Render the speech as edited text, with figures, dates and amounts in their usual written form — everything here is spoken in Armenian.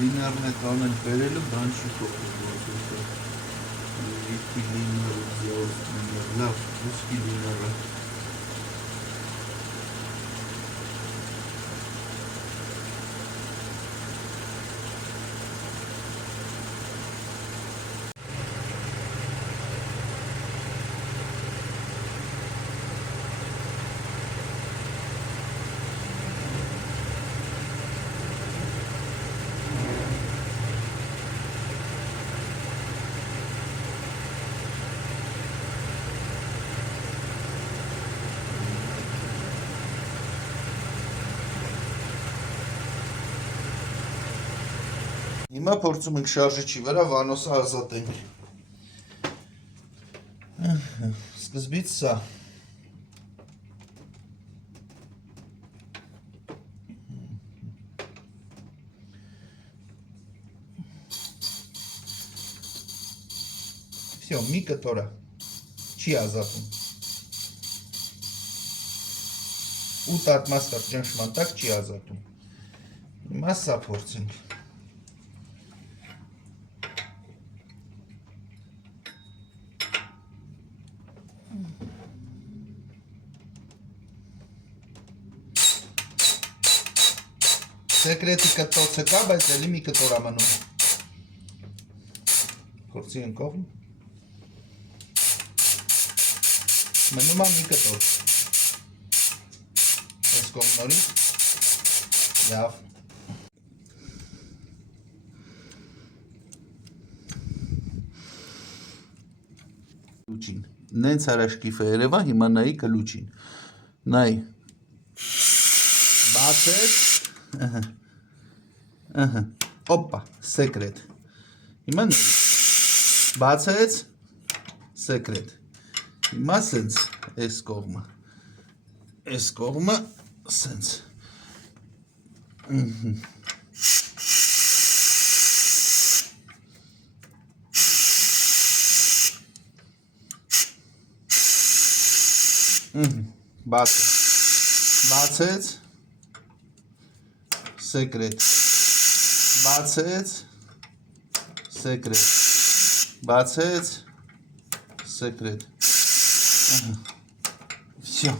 Լինարն է կանեն բերելը, բան չի կողում, Վիսկի լինարը, լավ, վիսկի լինարը։ Հիմա փորձում ենք շարժիչի վրա վանոսը ազատենք։ Սկզբից սա։ Всё, մի կտորա չի ազատում։ 8 ատմոսֆեր ճնշման տակ չի ազատում։ Հիմա սա փորձենք։ Սեկրետի կտոցը կա, բայց էլի մի կտոր է մնում։ Փորձի են կողմ։ Մնում է մի կտոր։ Այս կողմ նորից։ Լավ։ Լուչին։ Նենց հարաշկիվը երևա, հիմա նայի կլուչին։ Նայ։ Բացեց։ Օպա, սեկրետ։ Հիմա նայ։ Բացեց, սեկրետ։ Հիմա սենց, այս կողմը, սենց։ Բացեց, սեկրետ, բացեց, սեկրետ, բացեց, սեկրետ, всё,